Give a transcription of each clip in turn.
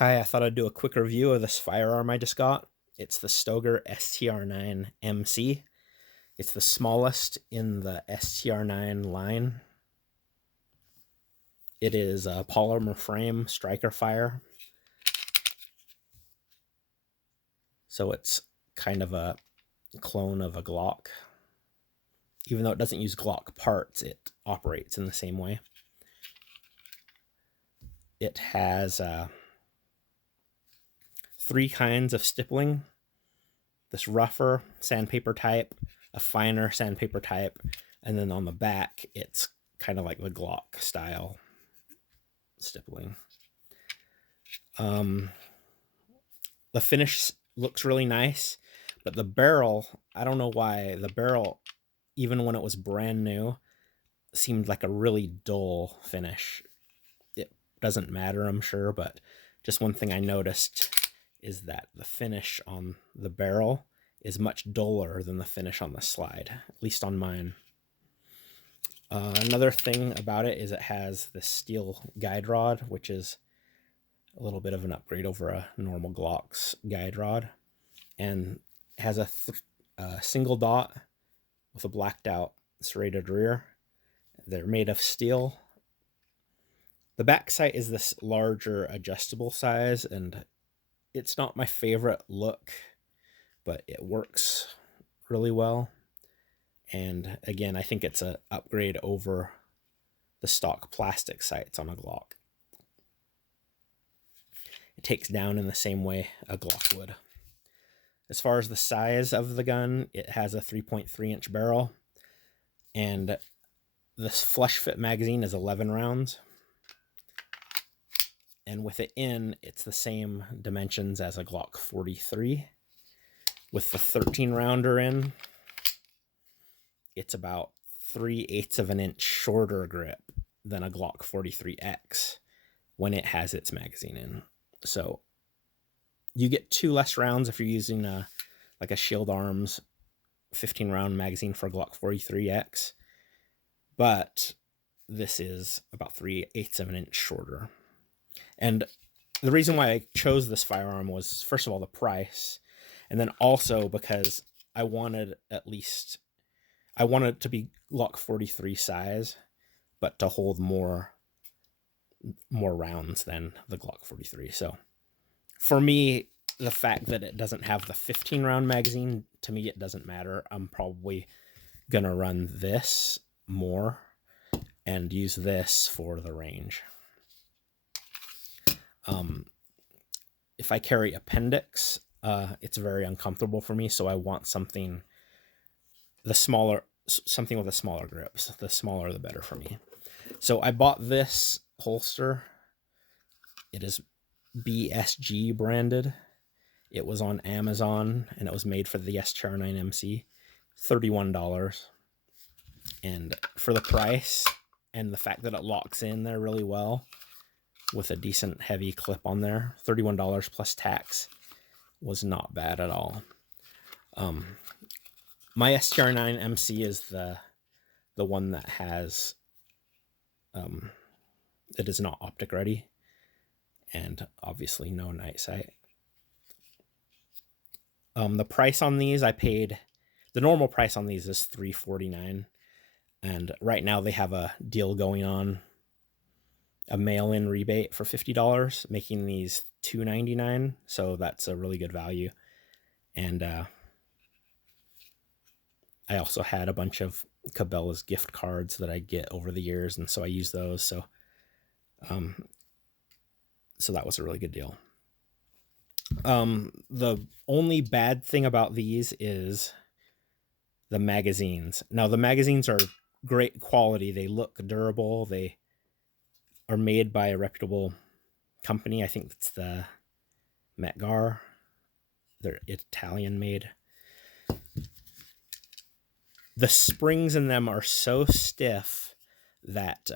Hi, I thought I'd do a quick review of this firearm I just got. It's the Stoeger STR-9MC. It's the smallest in the STR-9 line. It is a polymer frame striker fire, so it's kind of a clone of a Glock. Even though it doesn't use Glock parts, it operates in the same way. It has three kinds of stippling: this rougher sandpaper type, a finer sandpaper type, and then on the back, it's kind of like the Glock style stippling. The finish looks really nice, but the barrel, I don't know why, the barrel, even when it was brand new, seemed like a really dull finish. It doesn't matter, I'm sure, but just one thing I noticed is that the finish on the barrel is much duller than the finish on the slide, at least on mine. Another thing about it is it has the steel guide rod, which is a little bit of an upgrade over a normal Glock's guide rod, and has a single dot with a blacked out serrated rear. They're made of steel. The back sight is this larger adjustable size, and it's not my favorite look, but it works really well. And again, I think it's an upgrade over the stock plastic sights on a Glock. It takes down in the same way a Glock would. As far as the size of the gun, it has a 3.3-inch barrel, and this flush fit magazine is 11 rounds. And with it in, it's the same dimensions as a Glock 43. With the 13 rounder in, it's about 3/8 of an inch shorter grip than a Glock 43X when it has its magazine in. So you get 2 less rounds if you're using like a Shield Arms 15 round magazine for a Glock 43X, but this is about 3/8 of an inch shorter. And the reason why I chose this firearm was, first of all, the price, and then also because I wanted it to be Glock 43 size, but to hold more rounds than the Glock 43. So for me, the fact that it doesn't have the 15 round magazine, to me, it doesn't matter. I'm probably going to run this more and use this for the range. If I carry appendix, it's very uncomfortable for me, so I want something with a smaller grip. The smaller, the better for me. So I bought this holster. It is BSG branded. It was on Amazon, and it was made for the STR-9MC. $31. And for the price and the fact that it locks in there really well with a decent heavy clip on there, $31 plus tax was not bad at all. My STR-9MC is the one that has it is not optic ready, and obviously no night sight. The price on these, the normal price on these is $349, and right now they have a deal going on, a mail-in rebate for $50, making these $299. So that's a really good value. And I also had a bunch of Cabela's gift cards that I get over the years, and so I use those. So that was a really good deal. The only bad thing about these is the magazines. Now, the magazines are great quality. They look durable. They are made by a reputable company. I think it's the Metgar. They're Italian made. The springs in them are so stiff that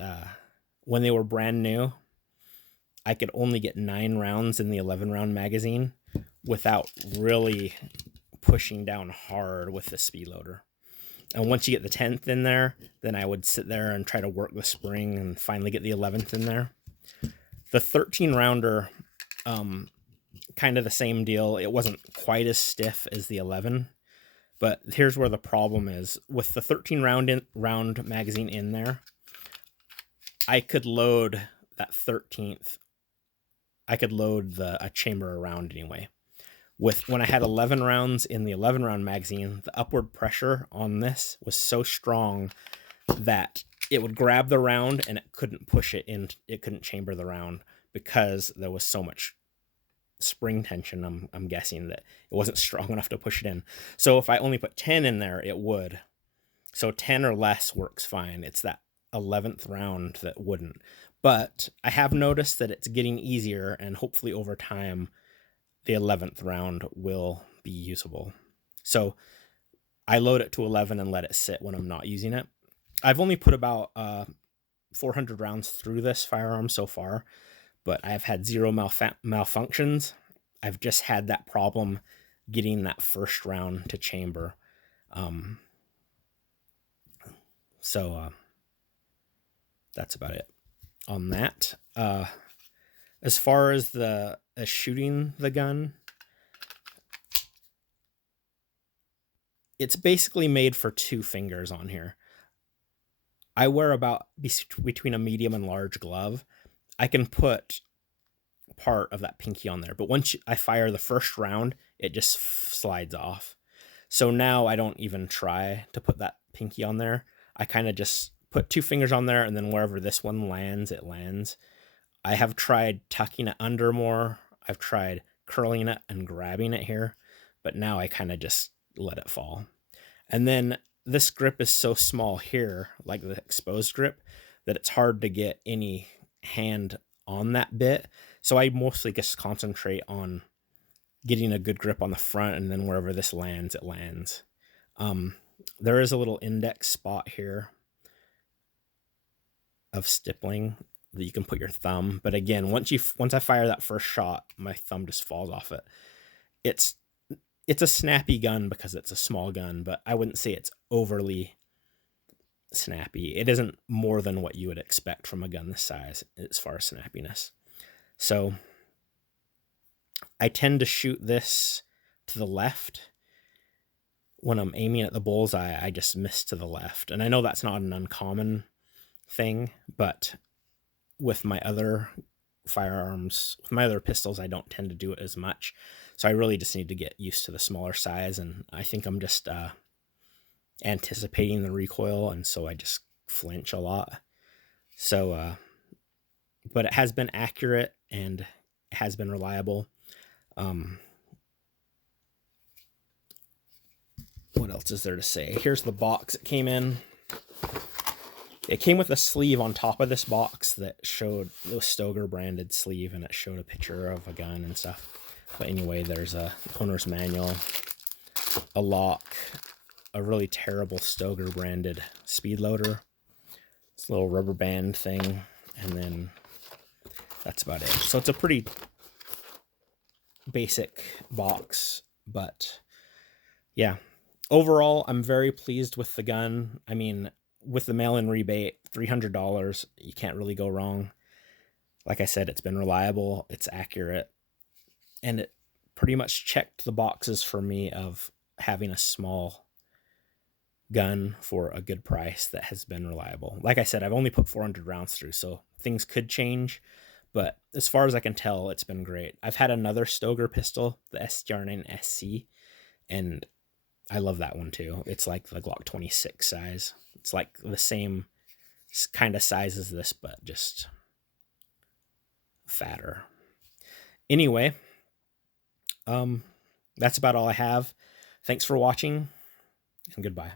when they were brand new, I could only get 9 rounds in the 11 round magazine without really pushing down hard with the speed loader. And once you get the 10th in there, then I would sit there and try to work the spring and finally get the 11th in there. The 13 rounder Kind of the same deal. It wasn't quite as stiff as the 11, but here's where the problem is. With the 13 round magazine in there, I could load that 13th. I could load a chamber around anyway. When I had 11 rounds in the 11 round magazine, the upward pressure on this was so strong that it would grab the round and it couldn't push it in. It couldn't chamber the round because there was so much spring tension. I'm guessing that it wasn't strong enough to push it in. So if I only put 10 in there, it would. So 10 or less works fine. It's that 11th round that wouldn't. But I have noticed that it's getting easier, and hopefully over time the 11th round will be usable. So I load it to 11 and let it sit when I'm not using it. I've only put about 400 rounds through this firearm so far, but I've had zero malfunctions. I've just had that problem getting that first round to chamber. So that's about it on that. As far as shooting the gun, it's basically made for 2 fingers on here. I wear about between a medium and large glove. I can put part of that pinky on there, but once I fire the first round, it just slides off. So now I don't even try to put that pinky on there. I kind of just put 2 fingers on there, and then wherever this one lands, it lands. I have tried tucking it under more. I've tried curling it and grabbing it here, but now I kind of just let it fall. And then this grip is so small here, like the exposed grip, that it's hard to get any hand on that bit. So I mostly just concentrate on getting a good grip on the front, and then wherever this lands, it lands. There is a little index spot here of stippling that you can put your thumb. But again, once I fire that first shot, my thumb just falls off it. It's a snappy gun because it's a small gun, but I wouldn't say it's overly snappy. It isn't more than what you would expect from a gun this size as far as snappiness. So I tend to shoot this to the left. When I'm aiming at the bullseye, I just miss to the left. And I know that's not an uncommon thing, but with my other firearms, with my other pistols, I don't tend to do it as much. So I really just need to get used to the smaller size, and I think I'm just anticipating the recoil, and so I just flinch a lot. So, but it has been accurate and it has been reliable. What else is there to say? Here's the box it came in. It came with a sleeve on top of this box that showed the Stoeger branded sleeve, and it showed a picture of a gun and stuff. But anyway, there's a owner's manual, a lock, a really terrible Stoeger branded speed loader, this little rubber band thing, and then that's about it. So it's a pretty basic box, but yeah, overall, I'm very pleased with the gun. I mean, with the mail-in rebate, $300, you can't really go wrong. Like I said, it's been reliable, it's accurate, and it pretty much checked the boxes for me of having a small gun for a good price that has been reliable. Like I said, I've only put 400 rounds through, so things could change, but as far as I can tell, it's been great. I've had another Stoeger pistol, the STR-9MC, and I love that one too. It's like the Glock 26 size. It's like the same kind of size as this, but just fatter. Anyway, that's about all I have. Thanks for watching, and goodbye.